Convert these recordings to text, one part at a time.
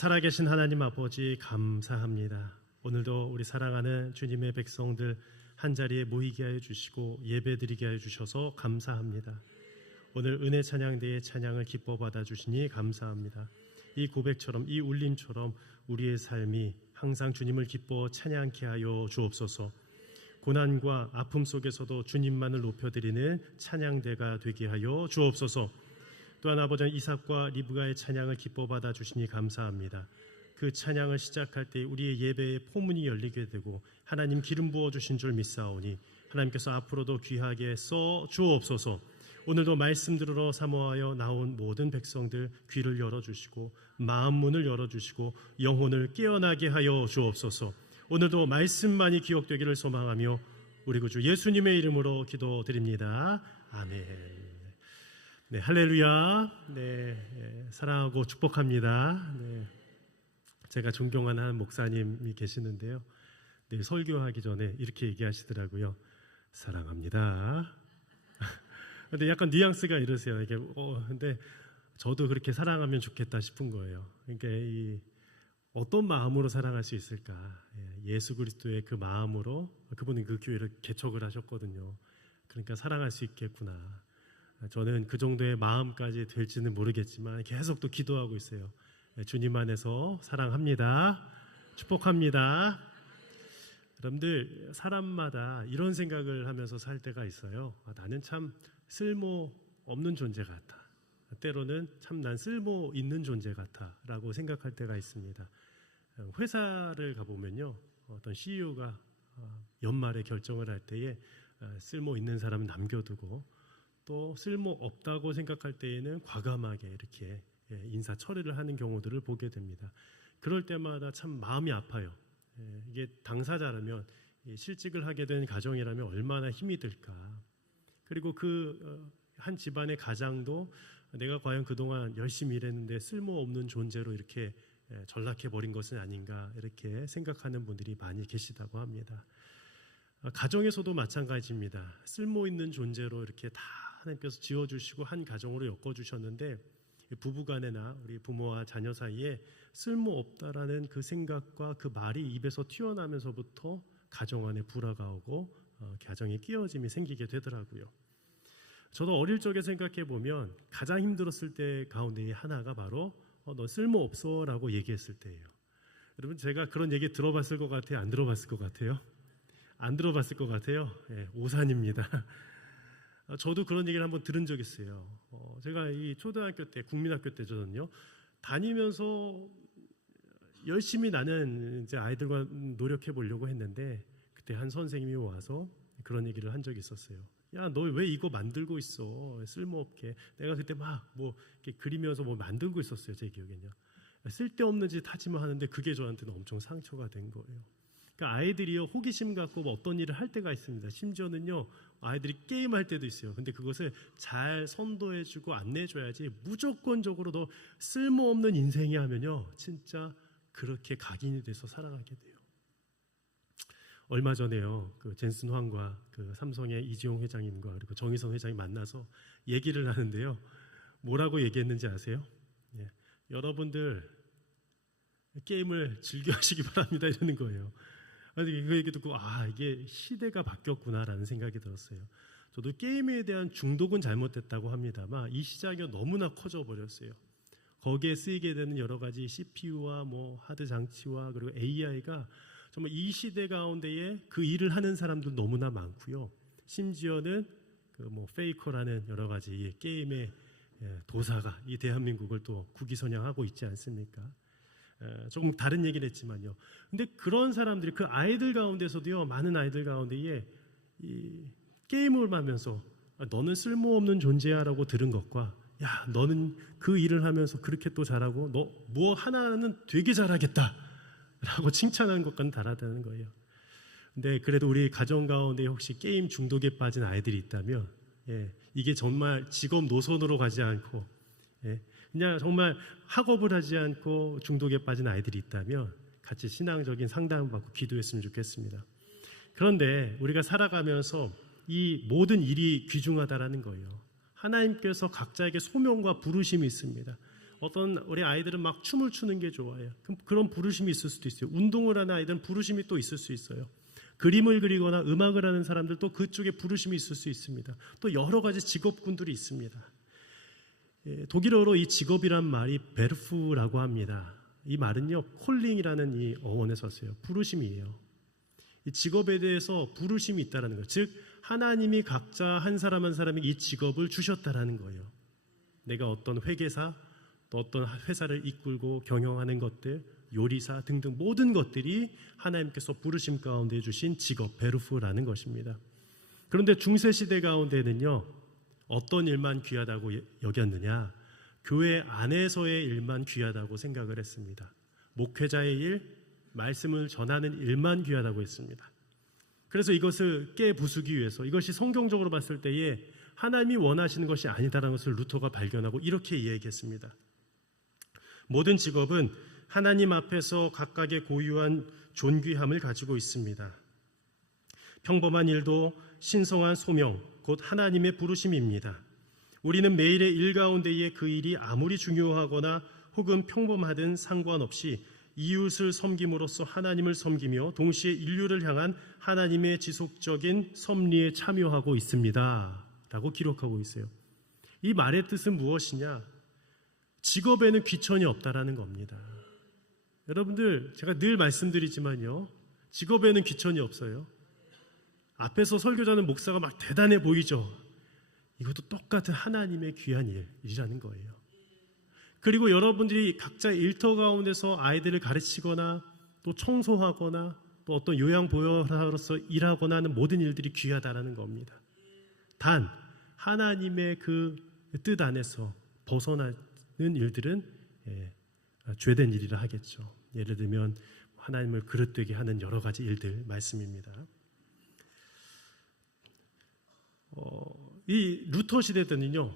살아계신 하나님 아버지 감사합니다. 오늘도 우리 사랑하는 주님의 백성들 한자리에 모이게 하여 주시고 예배드리게 하여 주셔서 감사합니다. 오늘 은혜 찬양대의 찬양을 기뻐 받아주시니 감사합니다. 이 고백처럼 이 울림처럼 우리의 삶이 항상 주님을 기뻐 찬양케 하여 주옵소서. 고난과 아픔 속에서도 주님만을 높여드리는 찬양대가 되게 하여 주옵소서. 또한 아버지 이삭과 리브가의 찬양을 기뻐 받아주시니 감사합니다. 그 찬양을 시작할 때 우리의 예배의 포문이 열리게 되고 하나님 기름 부어주신 줄 믿사오니 하나님께서 앞으로도 귀하게 써 주옵소서. 오늘도 말씀 들으러 사모하여 나온 모든 백성들 귀를 열어주시고 마음 문을 열어주시고 영혼을 깨어나게 하여 주옵소서. 오늘도 말씀만이 기억되기를 소망하며 우리 구주 예수님의 이름으로 기도드립니다. 아멘. 네, 할렐루야. 네, 사랑하고 축복합니다. 네, 제가 존경하는 한 목사님이 계시는데요. 네, 설교하기 전에 이렇게 얘기하시더라고요. 사랑합니다. 근데 약간 뉘앙스가 이러세요. 이게 근데 저도 그렇게 사랑하면 좋겠다 싶은 거예요. 그러니까 어떤 마음으로 사랑할 수 있을까? 예수 그리스도의 그 마음으로 그분은 그 교회를 개척을 하셨거든요. 그러니까 사랑할 수 있겠구나. 저는 그 정도의 마음까지 될지는 모르겠지만 계속 또 기도하고 있어요. 주님 안에서 사랑합니다. 축복합니다. 여러분들 사람마다 이런 생각을 하면서 살 때가 있어요. 나는 참 쓸모 없는 존재 같아. 때로는 참 난 쓸모 있는 존재 같아 라고 생각할 때가 있습니다. 회사를 가보면요, 어떤 CEO가 연말에 결정을 할 때에 쓸모 있는 사람은 남겨두고 또 쓸모 없다고 생각할 때에는 과감하게 이렇게 인사 처리를 하는 경우들을 보게 됩니다. 그럴 때마다 참 마음이 아파요. 이게 당사자라면, 실직을 하게 된 가정이라면 얼마나 힘이 들까. 그리고 그 한 집안의 가장도 내가 과연 그동안 열심히 일했는데 쓸모없는 존재로 이렇게 전락해버린 것은 아닌가, 이렇게 생각하는 분들이 많이 계시다고 합니다. 가정에서도 마찬가지입니다. 쓸모있는 존재로 이렇게 다 하나님께서 지어주시고 한 가정으로 엮어주셨는데 부부간에나 우리 부모와 자녀 사이에 쓸모없다라는 그 생각과 그 말이 입에서 튀어나면서부터 가정 안에 불화가 오고 가정에 끼어짐이 생기게 되더라고요. 저도 어릴 적에 생각해 보면 가장 힘들었을 때 가운데 하나가 바로 너 쓸모없어 라고 얘기했을 때예요. 여러분, 제가 그런 얘기 들어봤을 것 같아요? 안 들어봤을 것 같아요? 안 들어봤을 것 같아요? 오산입니다. 저도 그런 얘기를 한번 들은 적이 있어요. 제가 이 초등학교 때, 국민학교 때 저는요, 다니면서 열심히 나는 이제 아이들과 노력해 보려고 했는데 그때 한 선생님이 와서 그런 얘기를 한 적이 있었어요. 야, 너 왜 이거 만들고 있어? 쓸모없게. 내가 그때 막 뭐 이렇게 그리면서 뭐 만들고 있었어요. 제 기억에는요. 쓸데없는 짓 하지만 하는데 그게 저한테는 엄청 상처가 된 거예요. 그러니까 아이들이요, 호기심 갖고 뭐 어떤 일을 할 때가 있습니다. 심지어는요, 아이들이 게임할 때도 있어요. 근데 그것을 잘 선도해주고 안내줘야지 무조건적으로 너 쓸모없는 인생이 하면요, 진짜 그렇게 각인이 돼서 살아가게 돼요. 얼마 전에요, 그 젠슨 황과 그 삼성의 이지용 회장님과 그리고 정의선 회장이 만나서 얘기를 하는데요. 뭐라고 얘기했는지 아세요? 여러분들 게임을 즐겨 하시기 바랍니다 이러는 거예요. 그 얘기 듣고 이게 시대가 바뀌었구나라는 생각이 들었어요. 저도 게임에 대한 중독은 잘못됐다고 합니다만 이 시장이 너무나 커져 버렸어요. 거기에 쓰이게 되는 여러 가지 CPU와 뭐 하드 장치와 그리고 AI가 정말 이 시대 가운데에 그 일을 하는 사람도 너무나 많고요. 심지어는 그 뭐 페이커라는 여러 가지 게임의 도사가 이 대한민국을 또 국위선양하고 있지 않습니까? 조금 다른 얘기를 했지만요. 근데 그런 사람들이 그 아이들 가운데서도요, 많은 아이들 가운데에 이 게임을 하면서 너는 쓸모없는 존재야라고 들은 것과 야, 너는 그 일을 하면서 그렇게 또 잘하고 너 뭐 하나는 되게 잘하겠다 라고 칭찬하는 것과는 다르다는 거예요. 근데 그래도 우리 가정 가운데 혹시 게임 중독에 빠진 아이들이 있다면 이게 정말 직업 노선으로 가지 않고 그냥 정말 학업을 하지 않고 중독에 빠진 아이들이 있다면 같이 신앙적인 상담을 받고 기도했으면 좋겠습니다. 그런데 우리가 살아가면서 이 모든 일이 귀중하다라는 거예요. 하나님께서 각자에게 소명과 부르심이 있습니다. 어떤 우리 아이들은 막 춤을 추는 게 좋아해요. 그런 부르심이 있을 수도 있어요. 운동을 하는 아이들은 부르심이 또 있을 수 있어요. 그림을 그리거나 음악을 하는 사람들도 그쪽에 부르심이 있을 수 있습니다. 또 여러 가지 직업군들이 있습니다. 독일어로 이 직업이란 말이 베르프라고 합니다. 이 말은요, 콜링이라는 이 어원에서 왔어요. 부르심이에요. 이 직업에 대해서 부르심이 있다는 거예요. 즉 하나님이 각자 한 사람 한 사람에게 이 직업을 주셨다라는 거예요. 내가 어떤 회계사, 또 어떤 회사를 이끌고 경영하는 것들, 요리사 등등 모든 것들이 하나님께서 부르심 가운데 주신 직업, 베르프라는 것입니다. 그런데 중세시대 가운데는요, 어떤 일만 귀하다고 여겼느냐? 교회 안에서의 일만 귀하다고 생각을 했습니다. 목회자의 일, 말씀을 전하는 일만 귀하다고 했습니다. 그래서 이것을 깨부수기 위해서, 이것이 성경적으로 봤을 때에 하나님이 원하시는 것이 아니다라는 것을 루터가 발견하고 이렇게 이야기했습니다. 모든 직업은 하나님 앞에서 각각의 고유한 존귀함을 가지고 있습니다. 평범한 일도 신성한 소명, 곧 하나님의 부르심입니다. 우리는 매일의 일 가운데에 그 일이 아무리 중요하거나 혹은 평범하든 상관없이 이웃을 섬김으로써 하나님을 섬기며 동시에 인류를 향한 하나님의 지속적인 섭리에 참여하고 있습니다. 라고 기록하고 있어요. 이 말의 뜻은 무엇이냐? 직업에는 귀천이 없다라는 겁니다. 여러분들, 제가 늘 말씀드리지만요, 직업에는 귀천이 없어요. 앞에서 설교자는 목사가 막 대단해 보이죠. 이것도 똑같은 하나님의 귀한 일이라는 거예요. 그리고 여러분들이 각자 일터 가운데서 아이들을 가르치거나 또 청소하거나 또 어떤 요양보호사로서 일하거나 하는 모든 일들이 귀하다라는 겁니다. 단 하나님의 그 뜻 안에서 벗어나는 일들은 죄된 일이라 하겠죠. 예를 들면 하나님을 그릇되게 하는 여러 가지 일들 말씀입니다. 이 루터 시대 때는요,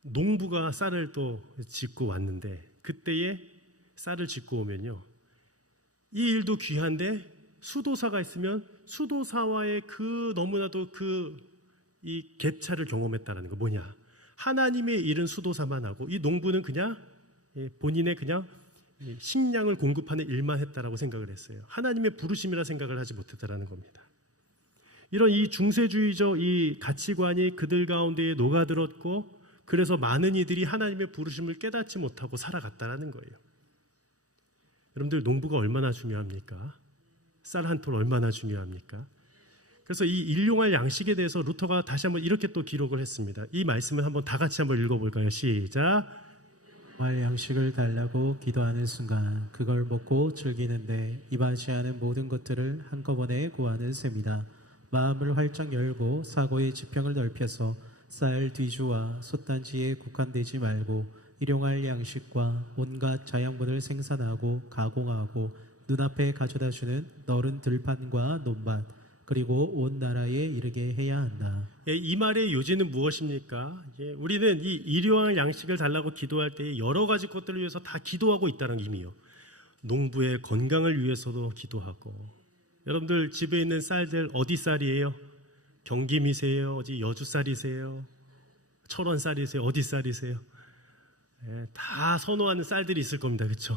농부가 쌀을 또 짓고 왔는데 그때에 쌀을 짓고 오면요, 이 일도 귀한데 수도사가 있으면 수도사와의 그 너무나도 이 갭차를 경험했다라는 거. 뭐냐? 하나님의 일은 수도사만 하고 이 농부는 그냥 본인의 그냥 식량을 공급하는 일만 했다라고 생각을 했어요. 하나님의 부르심이라 생각을 하지 못했다라는 겁니다. 이런 이 중세주의적 이 가치관이 그들 가운데에 녹아들었고, 그래서 많은 이들이 하나님의 부르심을 깨닫지 못하고 살아갔다라는 거예요. 여러분들, 농부가 얼마나 중요합니까? 쌀 한 톨 얼마나 중요합니까? 그래서 이 일용할 양식에 대해서 루터가 다시 한번 이렇게 또 기록을 했습니다. 이 말씀을 한번 다 같이 한번 읽어볼까요? 시작. 일용할 양식을 달라고 기도하는 순간 그걸 먹고 즐기는데 입안시 하는 모든 것들을 한꺼번에 구하는 셈이다. 마음을 활짝 열고 사고의 지평을 넓혀서 쌀 뒤주와 솥단지에 국한되지 말고 일용할 양식과 온갖 자양분을 생산하고 가공하고 눈앞에 가져다주는 너른 들판과 논밭 그리고 온 나라에 이르게 해야 한다. 이 말의 요지는 무엇입니까? 우리는 이 일용할 양식을 달라고 기도할 때 여러 가지 것들을 위해서 다 기도하고 있다는 의미요. 농부의 건강을 위해서도 기도하고, 여러분들 집에 있는 쌀들 어디 쌀이에요? 경기미세요? 어디 여주 쌀이세요? 철원 쌀이세요? 어디 쌀이세요? 다 선호하는 쌀들이 있을 겁니다. 그렇죠?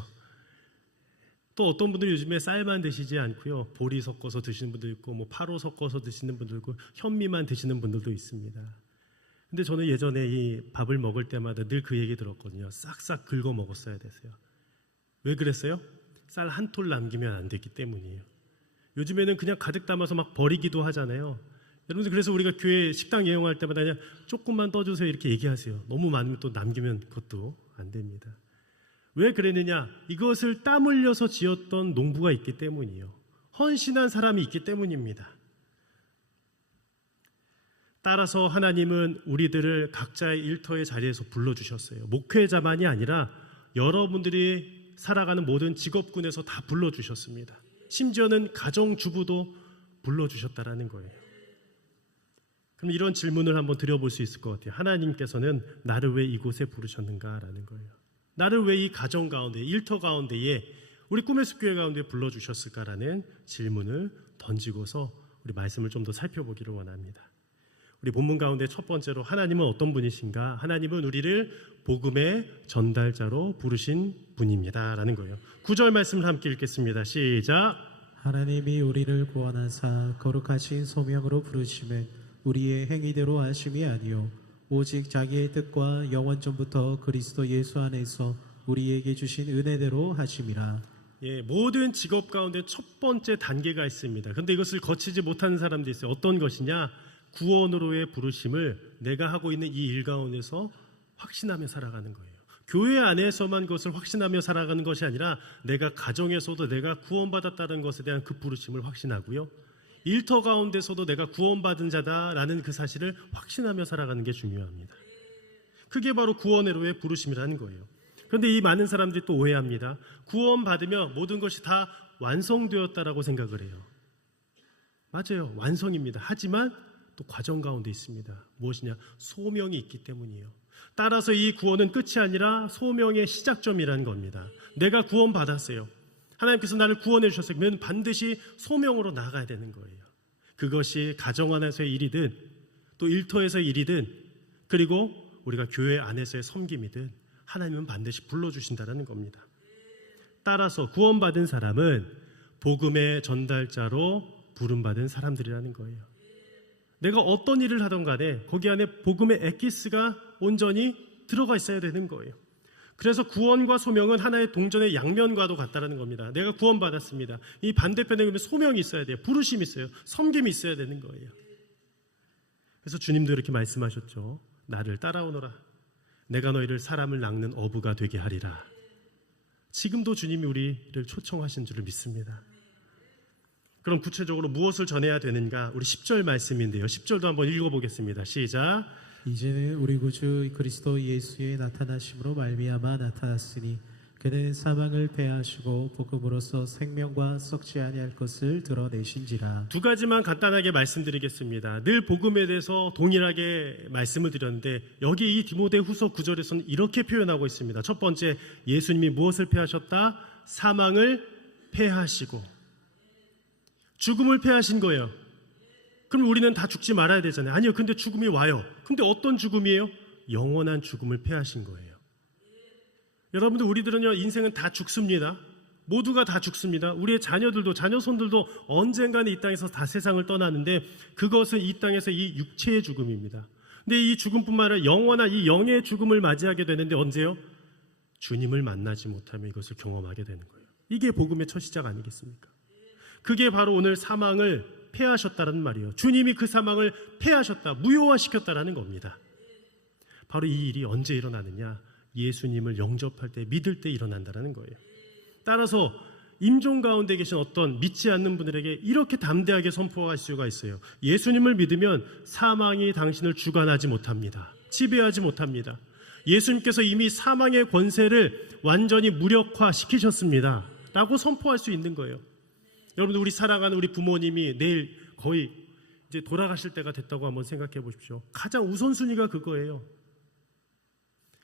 또 어떤 분들이 요즘에 쌀만 드시지 않고요, 보리 섞어서 드시는 분도 있고, 뭐 파로 섞어서 드시는 분도 있고, 현미만 드시는 분들도 있습니다. 근데 저는 예전에 이 밥을 먹을 때마다 늘 그 얘기 들었거든요. 싹싹 긁어 먹었어야 됐어요. 왜 그랬어요? 쌀 한 톨 남기면 안 됐기 때문이에요. 요즘에는 그냥 가득 담아서 막 버리기도 하잖아요. 여러분들, 그래서 우리가 교회 식당 이용할 때마다 그냥 조금만 떠주세요 이렇게 얘기하세요. 너무 많으면 또 남기면 그것도 안 됩니다. 왜 그랬느냐? 이것을 땀 흘려서 지었던 농부가 있기 때문이에요. 헌신한 사람이 있기 때문입니다. 따라서 하나님은 우리들을 각자의 일터의 자리에서 불러주셨어요. 목회자만이 아니라 여러분들이 살아가는 모든 직업군에서 다 불러주셨습니다. 심지어는 가정주부도 불러주셨다라는 거예요. 그럼 이런 질문을 한번 드려볼 수 있을 것 같아요. 하나님께서는 나를 왜 이곳에 부르셨는가라는 거예요. 나를 왜 이 가정 가운데, 일터 가운데에, 우리 꿈의 숲교회 가운데 불러주셨을까라는 질문을 던지고서 우리 말씀을 좀 더 살펴보기를 원합니다. 우리 본문 가운데 첫 번째로 하나님은 어떤 분이신가? 하나님은 우리를 복음의 전달자로 부르신 분입니다라는 거예요. 9절 말씀을 함께 읽겠습니다. 시작. 하나님이 우리를 구원하사 거룩하신 소명으로 부르심은 우리의 행위대로 하심이 아니요 오직 자기의 뜻과 영원전부터 그리스도 예수 안에서 우리에게 주신 은혜대로 하심이라. 예, 모든 직업 가운데 첫 번째 단계가 있습니다. 그런데 이것을 거치지 못하는 사람도 있어요. 어떤 것이냐? 구원으로의 부르심을 내가 하고 있는 이 일 가운데서 확신하며 살아가는 거예요. 교회 안에서만 그것을 확신하며 살아가는 것이 아니라 내가 가정에서도 내가 구원받았다는 것에 대한 그 부르심을 확신하고요. 일터 가운데서도 내가 구원받은 자다라는 그 사실을 확신하며 살아가는 게 중요합니다. 그게 바로 구원으로의 부르심이라는 거예요. 그런데 이 많은 사람들이 또 오해합니다. 구원받으며 모든 것이 다 완성되었다라고 생각을 해요. 맞아요. 완성입니다. 하지만 또 과정 가운데 있습니다. 무엇이냐? 소명이 있기 때문이에요. 따라서 이 구원은 끝이 아니라 소명의 시작점이라는 겁니다. 내가 구원받았어요. 하나님께서 나를 구원해 주셨어요. 그러면 반드시 소명으로 나아가야 되는 거예요. 그것이 가정 안에서의 일이든 또 일터에서의 일이든 그리고 우리가 교회 안에서의 섬김이든 하나님은 반드시 불러주신다는 겁니다. 따라서 구원받은 사람은 복음의 전달자로 부름받은 사람들이라는 거예요. 내가 어떤 일을 하던 간에 거기 안에 복음의 엑기스가 온전히 들어가 있어야 되는 거예요. 그래서 구원과 소명은 하나의 동전의 양면과도 같다는 겁니다. 내가 구원받았습니다. 이 반대편에 그러면 소명이 있어야 돼요. 부르심이 있어요. 섬김이 있어야 되는 거예요. 그래서 주님도 이렇게 말씀하셨죠. 나를 따라오너라. 내가 너희를 사람을 낚는 어부가 되게 하리라. 지금도 주님이 우리를 초청하신 줄을 믿습니다. 그럼 구체적으로 무엇을 전해야 되는가? 우리 10절 말씀인데요. 10절도 한번 읽어보겠습니다. 시작. 이제는 우리 구주 그리스도 예수의 나타나심으로 말미암아 나타났으니 그는 사망을 패하시고 복음으로써 생명과 썩지 아니할 것을 드러내신지라. 두 가지만 간단하게 말씀드리겠습니다. 늘 복음에 대해서 동일하게 말씀을 드렸는데 여기 이 디모데후서 9절에서는 이렇게 표현하고 있습니다. 첫 번째, 예수님이 무엇을 패하셨다? 사망을 패하시고 죽음을 패하신 거예요. 그럼 우리는 다 죽지 말아야 되잖아요. 아니요, 근데 죽음이 와요. 근데 어떤 죽음이에요? 영원한 죽음을 패하신 거예요. 여러분들, 우리들은요, 인생은 다 죽습니다. 모두가 다 죽습니다. 우리의 자녀들도, 자녀손들도 언젠가는 이 땅에서 다 세상을 떠나는데 그것은 이 땅에서 이 육체의 죽음입니다. 근데 이 죽음뿐만 아니라 영원한 이 영의 죽음을 맞이하게 되는데 언제요? 주님을 만나지 못하면 이것을 경험하게 되는 거예요. 이게 복음의 첫 시작 아니겠습니까? 그게 바로 오늘 사망을 패하셨다는 말이에요. 주님이 그 사망을 패하셨다, 무효화시켰다라는 겁니다. 바로 이 일이 언제 일어나느냐? 예수님을 영접할 때, 믿을 때 일어난다는 거예요. 따라서 임종 가운데 계신 어떤 믿지 않는 분들에게 이렇게 담대하게 선포할 수가 있어요. 예수님을 믿으면 사망이 당신을 주관하지 못합니다. 지배하지 못합니다. 예수님께서 이미 사망의 권세를 완전히 무력화시키셨습니다 라고 선포할 수 있는 거예요. 여러분들, 우리 사랑하는 우리 부모님이 내일 거의 이제 돌아가실 때가 됐다고 한번 생각해 보십시오. 가장 우선순위가 그거예요.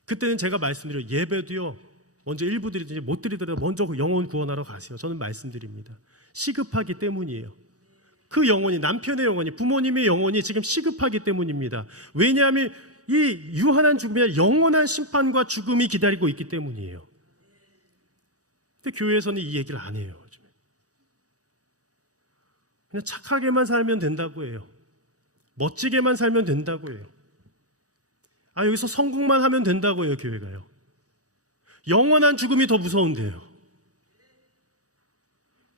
그때는 제가 말씀드려요. 예배도요, 먼저 일부 드리든지 못 드리더라도 먼저 영혼 구원하러 가세요. 저는 말씀드립니다. 시급하기 때문이에요. 그 영혼이, 남편의 영혼이, 부모님의 영혼이 지금 시급하기 때문입니다. 왜냐하면 이 유한한 죽음이 아니라 영원한 심판과 죽음이 기다리고 있기 때문이에요. 근데 교회에서는 이 얘기를 안 해요. 그냥 착하게만 살면 된다고 해요. 멋지게만 살면 된다고 해요. 여기서 성공만 하면 된다고 해요, 교회가요. 영원한 죽음이 더 무서운데요.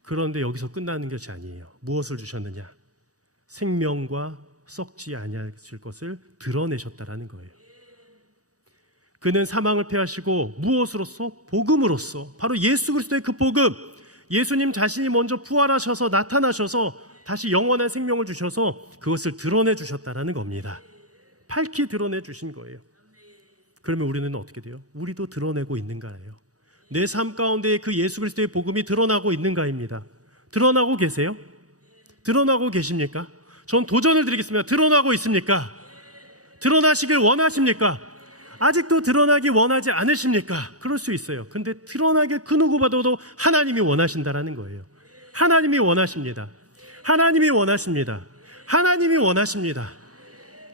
그런데 여기서 끝나는 것이 아니에요. 무엇을 주셨느냐? 생명과 썩지 아니하실 것을 드러내셨다라는 거예요. 그는 사망을 패하시고 무엇으로써? 복음으로써. 바로 예수 그리스도의 그 복음, 예수님 자신이 먼저 부활하셔서 나타나셔서 다시 영원한 생명을 주셔서 그것을 드러내 주셨다라는 겁니다. 밝히 드러내 주신 거예요. 그러면 우리는 어떻게 돼요? 우리도 드러내고 있는가예요. 내 삶 가운데 그 예수 그리스도의 복음이 드러나고 있는가입니다. 드러나고 계세요? 드러나고 계십니까? 전 도전을 드리겠습니다. 드러나고 있습니까? 드러나시길 원하십니까? 아직도 드러나기 원하지 않으십니까? 그럴 수 있어요. 근데 드러나게 그 누구보다도 하나님이 원하신다라는 거예요. 하나님이 원하십니다. 하나님이 원하십니다. 하나님이 원하십니다.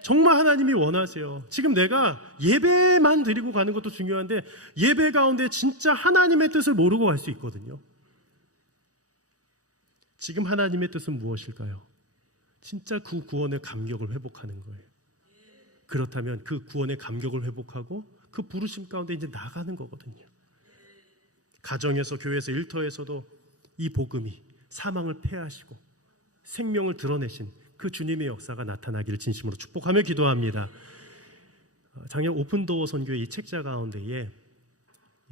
정말 하나님이 원하세요. 지금 내가 예배만 드리고 가는 것도 중요한데 예배 가운데 진짜 하나님의 뜻을 모르고 갈 수 있거든요. 지금 하나님의 뜻은 무엇일까요? 진짜 그 구원의 감격을 회복하는 거예요. 그렇다면 그 구원의 감격을 회복하고 그 부르심 가운데 이제 나가는 거거든요. 가정에서, 교회에서, 일터에서도 이 복음이 사망을 패하시고 생명을 드러내신 그 주님의 역사가 나타나기를 진심으로 축복하며 기도합니다. 작년 오픈도어 선교의 이 책자 가운데에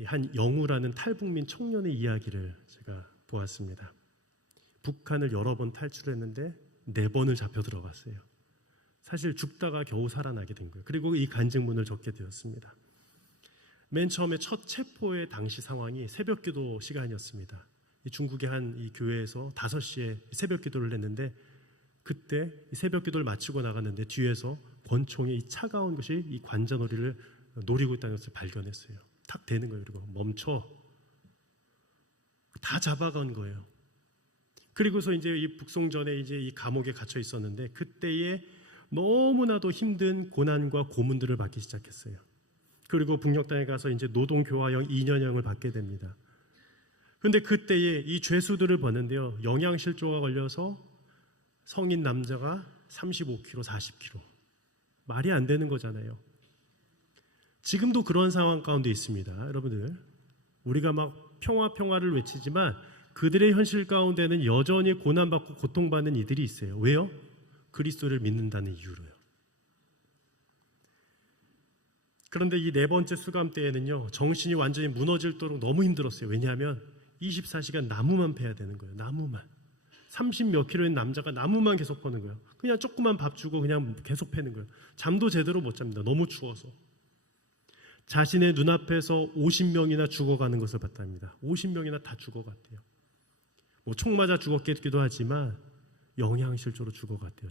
한 영우라는 탈북민 청년의 이야기를 제가 보았습니다. 북한을 여러 번 탈출했는데 4번을 잡혀 들어갔어요. 사실 죽다가 겨우 살아나게 된 거예요. 그리고 이 간증문을 적게 되었습니다. 맨 처음에 첫 체포의 당시 상황이 새벽기도 시간이었습니다. 중국의 한 이 교회에서 5시에 새벽기도를 했는데 그때 이 새벽기도를 마치고 나갔는데 뒤에서 권총의 이 차가운 것이 이 관자놀이를 노리고 있다는 것을 발견했어요. 탁 대는 거예요. 그리고 멈춰. 다 잡아간 거예요. 그리고서 이제 이 북송전에 이제 이 감옥에 갇혀 있었는데 그때에 너무나도 힘든 고난과 고문들을 받기 시작했어요. 그리고 북녘땅에 가서 이제 노동교화형 2년형을 받게 됩니다. 그런데 그때에 이 죄수들을 보는데요, 영양실조가 걸려서 성인 남자가 35kg, 40kg, 말이 안 되는 거잖아요. 지금도 그런 상황 가운데 있습니다. 여러분들, 우리가 막 평화를 외치지만 그들의 현실 가운데는 여전히 고난받고 고통받는 이들이 있어요. 왜요? 그리스도를 믿는다는 이유로요. 그런데 이 4번째 수감 때에는요, 정신이 완전히 무너질도록 너무 힘들었어요. 왜냐하면 24시간 나무만 패야 되는 거예요. 나무만. 30몇 킬로인 남자가 나무만 계속 퍼는 거예요. 그냥 조그만 밥 주고 그냥 계속 패는 거예요. 잠도 제대로 못 잡니다. 너무 추워서. 자신의 눈앞에서 50명이나 죽어가는 것을 봤답니다. 50명이나 다 죽어갔대요. 뭐 총 맞아 죽었겠기도 하지만 영양실조로 죽어갔대요.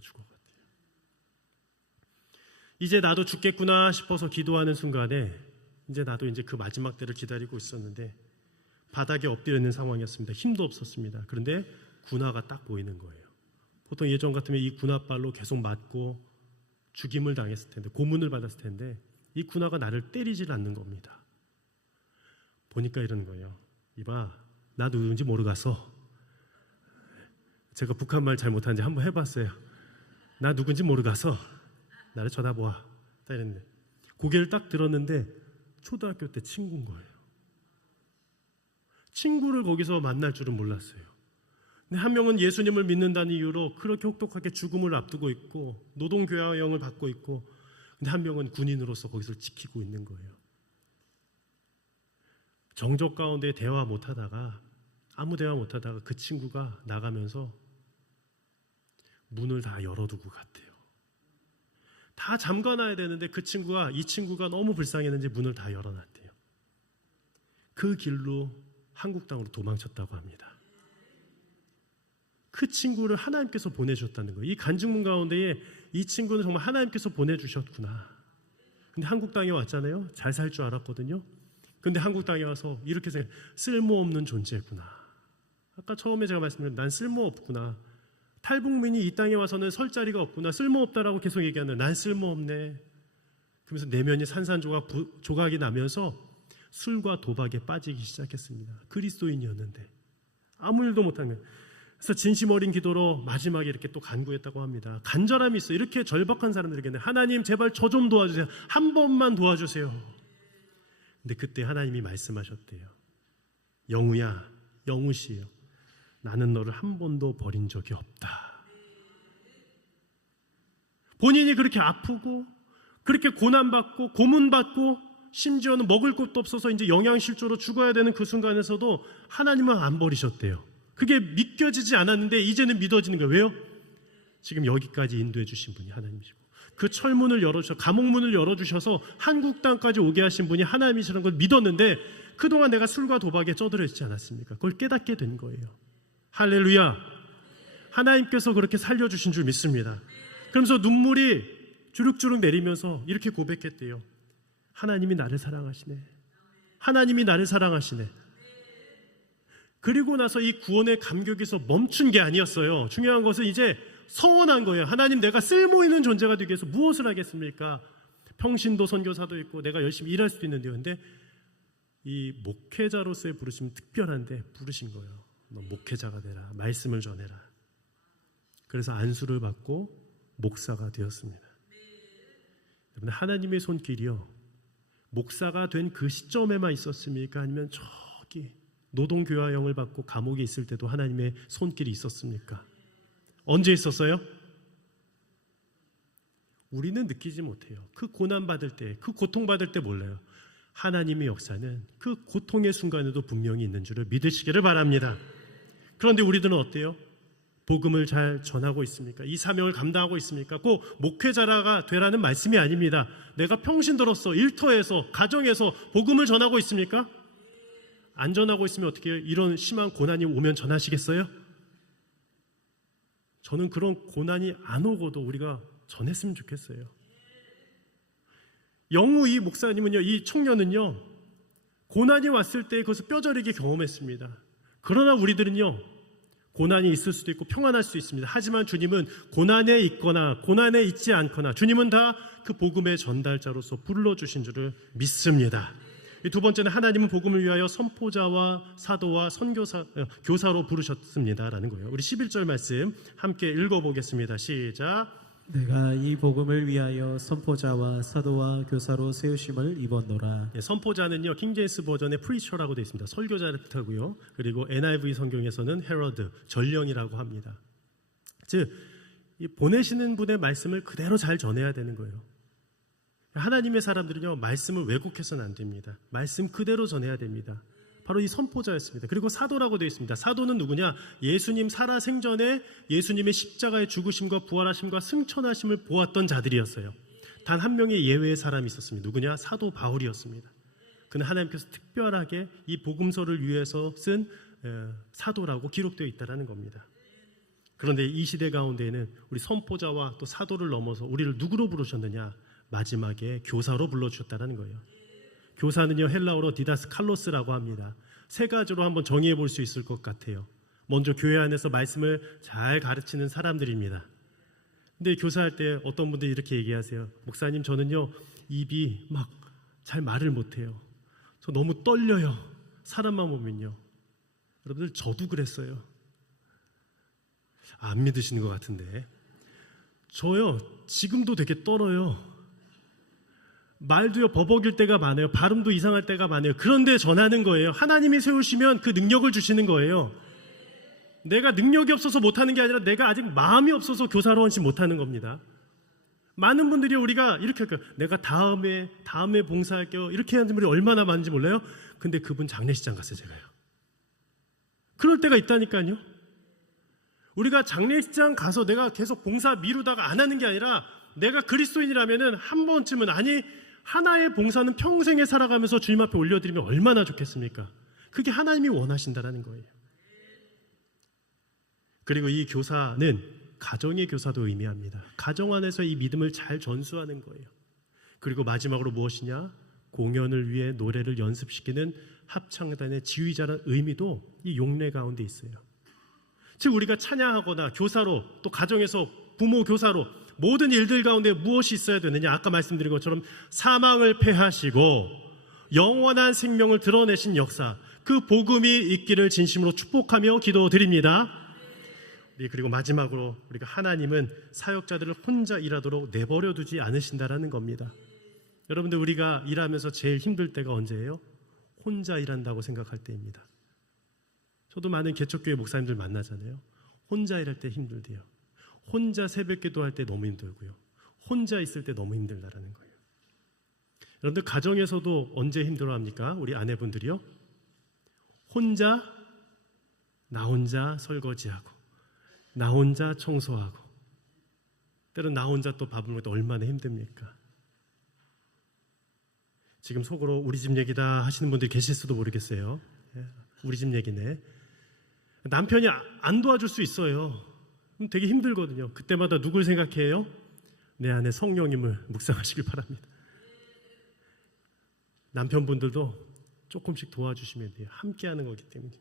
이제 나도 죽겠구나 싶어서 기도하는 순간에 이제 나도 이제 그 마지막 때를 기다리고 있었는데 바닥에 엎드려 있는 상황이었습니다. 힘도 없었습니다. 그런데 군화가 딱 보이는 거예요. 보통 예전 같으면 이 군화발로 계속 맞고 죽임을 당했을 텐데, 고문을 받았을 텐데 이 군화가 나를 때리질 않는 겁니다. 보니까 이러는 거예요. 이봐, 나 누군지 모르겠어. 제가 북한말 잘 못하는지 한번 해봤어요. 나 누군지 모르겠어. 나를 쳐다보아. 딱 이랬는데 고개를 딱 들었는데 초등학교 때 친구인 거예요. 친구를 거기서 만날 줄은 몰랐어요. 근데 한 명은 예수님을 믿는다는 이유로 그렇게 혹독하게 죽음을 앞두고 있고 노동교화형을 받고 있고, 근데 한 명은 군인으로서 거기서 지키고 있는 거예요. 정적 가운데 대화 못하다가, 아무 대화 못하다가 그 친구가 나가면서 문을 다 열어두고 갔대요. 다 잠가놔야 되는데 이 친구가 너무 불쌍했는지 문을 다 열어놨대요. 그 길로 한국 땅으로 도망쳤다고 합니다. 그 친구를 하나님께서 보내주셨다는 거예요. 이 간증문 가운데에 이 친구는 정말 하나님께서 보내주셨구나. 근데 한국 땅에 왔잖아요. 잘 살 줄 알았거든요. 근데 한국 땅에 와서 이렇게 생각, 쓸모없는 존재구나. 아까 처음에 제가 말씀드린 난 쓸모없구나. 탈북민이 이 땅에 와서는 설 자리가 없구나. 쓸모없다라고 계속 얘기하는, 난 쓸모없네. 그러면서 내면이 조각이 나면서 술과 도박에 빠지기 시작했습니다. 그리스도인이었는데 아무 일도 못하는 거예요. 그래서 진심 어린 기도로 마지막에 이렇게 또 간구했다고 합니다. 간절함이 있어요. 이렇게 절박한 사람들에게는 하나님 제발 저 좀 도와주세요. 한 번만 도와주세요. 근데 그때 하나님이 말씀하셨대요. 영우야, 영우씨요, 나는 너를 한 번도 버린 적이 없다. 본인이 그렇게 아프고 그렇게 고난받고 고문받고 심지어는 먹을 것도 없어서 이제 영양실조로 죽어야 되는 그 순간에서도 하나님은 안 버리셨대요. 그게 믿겨지지 않았는데 이제는 믿어지는 거예요. 왜요? 지금 여기까지 인도해 주신 분이 하나님이시고 그 철문을 열어주셔서, 감옥문을 열어주셔서 한국 땅까지 오게 하신 분이 하나님이시라는 걸 믿었는데 그동안 내가 술과 도박에 쩌들어 있지 않았습니까? 그걸 깨닫게 된 거예요. 할렐루야. 하나님께서 그렇게 살려주신 줄 믿습니다. 그러면서 눈물이 주룩주룩 내리면서 이렇게 고백했대요. 하나님이 나를 사랑하시네. 하나님이 나를 사랑하시네. 그리고 나서 이 구원의 감격에서 멈춘 게 아니었어요. 중요한 것은 이제 서원한 거예요. 하나님, 내가 쓸모 있는 존재가 되기 위해서 무엇을 하겠습니까? 평신도 선교사도 있고 내가 열심히 일할 수도 있는데요. 근데 이 목회자로서의 부르심은 특별한데 부르신 거예요. 너 목회자가 되라. 말씀을 전해라. 그래서 안수를 받고 목사가 되었습니다. 여러분, 하나님의 손길이요, 목사가 된 그 시점에만 있었습니까? 아니면 저기 노동교화형을 받고 감옥에 있을 때도 하나님의 손길이 있었습니까? 언제 있었어요? 우리는 느끼지 못해요. 그 고난받을 때, 그 고통받을 때 몰라요. 하나님의 역사는 그 고통의 순간에도 분명히 있는 줄을 믿으시기를 바랍니다. 그런데 우리들은 어때요? 복음을 잘 전하고 있습니까? 이 사명을 감당하고 있습니까? 꼭 목회자가 되라는 말씀이 아닙니다. 내가 평신도로서 일터에서 가정에서 복음을 전하고 있습니까? 안 전하고 있으면 어떻게 해요? 이런 심한 고난이 오면 전하시겠어요? 저는 그런 고난이 안 오고도 우리가 전했으면 좋겠어요. 영우 이 목사님은요, 이 청년은요, 고난이 왔을 때 그것을 뼈저리게 경험했습니다. 그러나 우리들은요, 고난이 있을 수도 있고 평안할 수 있습니다. 하지만 주님은 고난에 있거나 고난에 있지 않거나 주님은 다 그 복음의 전달자로서 불러주신 줄을 믿습니다. 이 두 번째는 하나님은 복음을 위하여 선포자와 사도와 교사로 부르셨습니다라는 거예요. 우리 11절 말씀 함께 읽어보겠습니다. 시작. 내가 이 복음을 위하여 선포자와 사도와 교사로 세우심을 입었노라. 선포자는요, 킹제임스 버전의 프리처라고 되어 있습니다. 설교자를 뜻하고요. 그리고 NIV 성경에서는 헤러드, 전령이라고 합니다. 즉, 이 보내시는 분의 말씀을 그대로 잘 전해야 되는 거예요. 하나님의 사람들은요, 말씀을 왜곡해서는 안 됩니다. 말씀 그대로 전해야 됩니다. 바로 이 선포자였습니다. 그리고 사도라고 되어 있습니다. 사도는 누구냐? 예수님 살아 생전에 예수님의 십자가의 죽으심과 부활하심과 승천하심을 보았던 자들이었어요. 단 한 명의 예외의 사람이 있었습니다. 누구냐? 사도 바울이었습니다. 그는 하나님께서 특별하게 이 복음서를 위해서 쓴 사도라고 기록되어 있다는 겁니다. 그런데 이 시대 가운데에는 우리 선포자와 또 사도를 넘어서 우리를 누구로 부르셨느냐? 마지막에 교사로 불러주셨다는 거예요. 교사는요, 헬라어로 디다스칼로스라고 합니다. 세 가지로 한번 정의해 볼 수 있을 것 같아요. 먼저 교회 안에서 말씀을 잘 가르치는 사람들입니다. 근데 교사할 때 어떤 분들이 이렇게 얘기하세요. 목사님, 저는요 입이 막 잘 말을 못해요. 저 너무 떨려요. 사람만 보면요. 여러분들, 저도 그랬어요. 안 믿으시는 것 같은데, 저요 지금도 되게 떨어요. 말도요 버벅일 때가 많아요. 발음도 이상할 때가 많아요. 그런데 전하는 거예요. 하나님이 세우시면 그 능력을 주시는 거예요. 내가 능력이 없어서 못하는 게 아니라 내가 아직 마음이 없어서 교사로 헌신 못하는 겁니다. 많은 분들이 우리가 이렇게 할까요? 내가 다음에 봉사할게요. 이렇게 하는 분이 얼마나 많은지 몰라요? 근데 그분 장례식장 갔어요, 제가요. 그럴 때가 있다니까요. 우리가 장례식장 가서 내가 계속 봉사 미루다가 안 하는 게 아니라 내가 그리스도인이라면은 한 번쯤은, 아니 하나의 봉사는 평생에 살아가면서 주님 앞에 올려드리면 얼마나 좋겠습니까? 그게 하나님이 원하신다라는 거예요. 그리고 이 교사는 가정의 교사도 의미합니다. 가정 안에서 이 믿음을 잘 전수하는 거예요. 그리고 마지막으로 무엇이냐? 공연을 위해 노래를 연습시키는 합창단의 지휘자라는 의미도 이 용례 가운데 있어요. 즉, 우리가 찬양하거나 교사로, 또 가정에서 부모 교사로 모든 일들 가운데 무엇이 있어야 되느냐? 아까 말씀드린 것처럼 사망을 패하시고 영원한 생명을 드러내신 역사, 그 복음이 있기를 진심으로 축복하며 기도드립니다. 그리고 마지막으로 우리가 하나님은 사역자들을 혼자 일하도록 내버려 두지 않으신다라는 겁니다. 여러분들, 우리가 일하면서 제일 힘들 때가 언제예요? 혼자 일한다고 생각할 때입니다. 저도 많은 개척교회 목사님들 만나잖아요. 혼자 일할 때 힘들대요. 혼자 새벽기도 할 때 너무 힘들고요. 혼자 있을 때 너무 힘들다라는 거예요. 여러분들, 가정에서도 언제 힘들어합니까? 우리 아내분들이요. 나 혼자 설거지하고, 나 혼자 청소하고, 때론 나 혼자 또 밥을 먹을 때 얼마나 힘듭니까? 지금 속으로 우리 집 얘기다 하시는 분들이 계실지도 모르겠어요. 우리 집 얘기네. 남편이 안 도와줄 수 있어요. 그럼 되게 힘들거든요. 그때마다 누굴 생각해요? 내 안에 성령님을 묵상하시길 바랍니다. 남편분들도 조금씩 도와주시면 돼요. 함께하는 거기 때문에.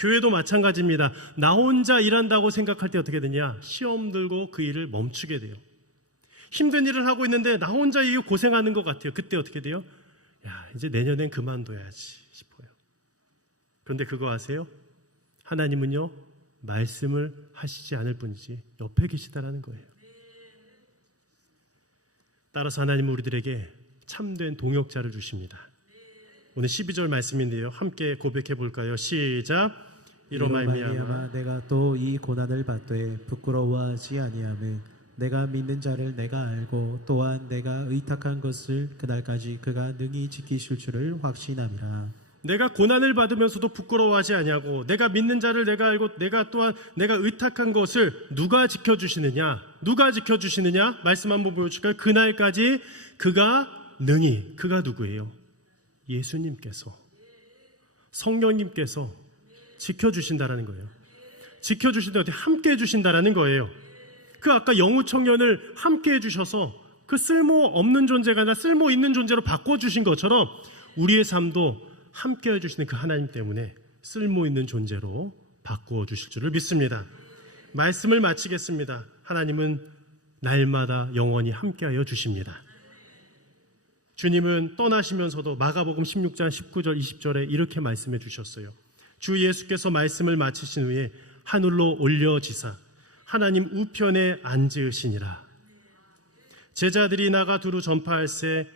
교회도 마찬가지입니다. 나 혼자 일한다고 생각할 때 어떻게 되냐? 시험 들고 그 일을 멈추게 돼요. 힘든 일을 하고 있는데 나 혼자 이게 고생하는 것 같아요. 그때 어떻게 돼요? 야, 이제 내년엔 그만둬야지 싶어요. 그런데 그거 아세요? 하나님은요, 말씀을 하시지 않을 뿐이지 옆에 계시다라는 거예요. 따라서 하나님은 우리들에게 참된 동역자를 주십니다. 오늘 12절 말씀인데요, 함께 고백해 볼까요? 시작. 이로 말미암아 내가 또 이 고난을 받되 부끄러워하지 아니함은 내가 믿는 자를 내가 알고 또한 내가 의탁한 것을 그날까지 그가 능히 지키실 줄을 확신함이라. 내가 고난을 받으면서도 부끄러워하지 아니하고 내가 믿는 자를 내가 알고 내가 또한 내가 의탁한 것을 누가 지켜주시느냐? 누가 지켜주시느냐? 말씀 한번 보여줄까요? 그날까지 그가 능히, 그가 누구예요? 예수님께서, 성령님께서 지켜주신다라는 거예요. 지켜주신다, 어떻게 함께 해주신다라는 거예요. 그 아까 영우 청년을 함께 해주셔서 그 쓸모없는 존재가 아니라 쓸모 있는 존재로 바꿔주신 것처럼 우리의 삶도 함께 해주시는 그 하나님 때문에 쓸모 있는 존재로 바꾸어 주실 줄을 믿습니다. 말씀을 마치겠습니다. 하나님은 날마다 영원히 함께하여 주십니다. 주님은 떠나시면서도 마가복음 16장 19절 20절에 이렇게 말씀해 주셨어요. 주 예수께서 말씀을 마치신 후에 하늘로 올려지사 하나님 우편에 앉으시니라. 제자들이 나가 두루 전파할세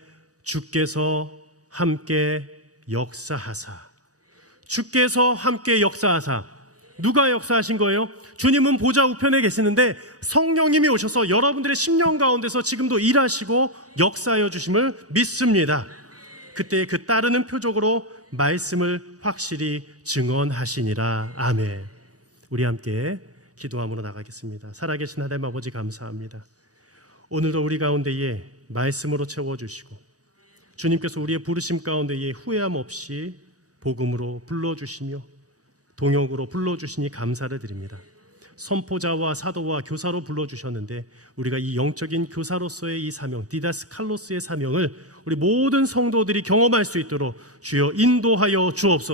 주께서 함께 역사하사. 주께서 함께 역사하사. 누가 역사하신 거예요? 주님은 보좌 우편에 계시는데 성령님이 오셔서 여러분들의 심령 가운데서 지금도 일하시고 역사하여 주심을 믿습니다. 그때 그 따르는 표적으로 말씀을 확실히 증언하시니라. 아멘. 우리 함께 기도함으로 나가겠습니다. 살아계신 하나님 아버지 감사합니다. 오늘도 우리 가운데에 말씀으로 채워주시고 주님께서 우리의 부르심 가운데에 후회함 없이 복음으로 불러주시며 동역으로 불러주시니 감사를 드립니다. 선포자와 사도와 교사로 불러주셨는데 우리가 이 영적인 교사로서의 이 사명, 디다스칼로스의 사명을 우리 모든 성도들이 경험할 수 있도록 주여 인도하여 주옵소서.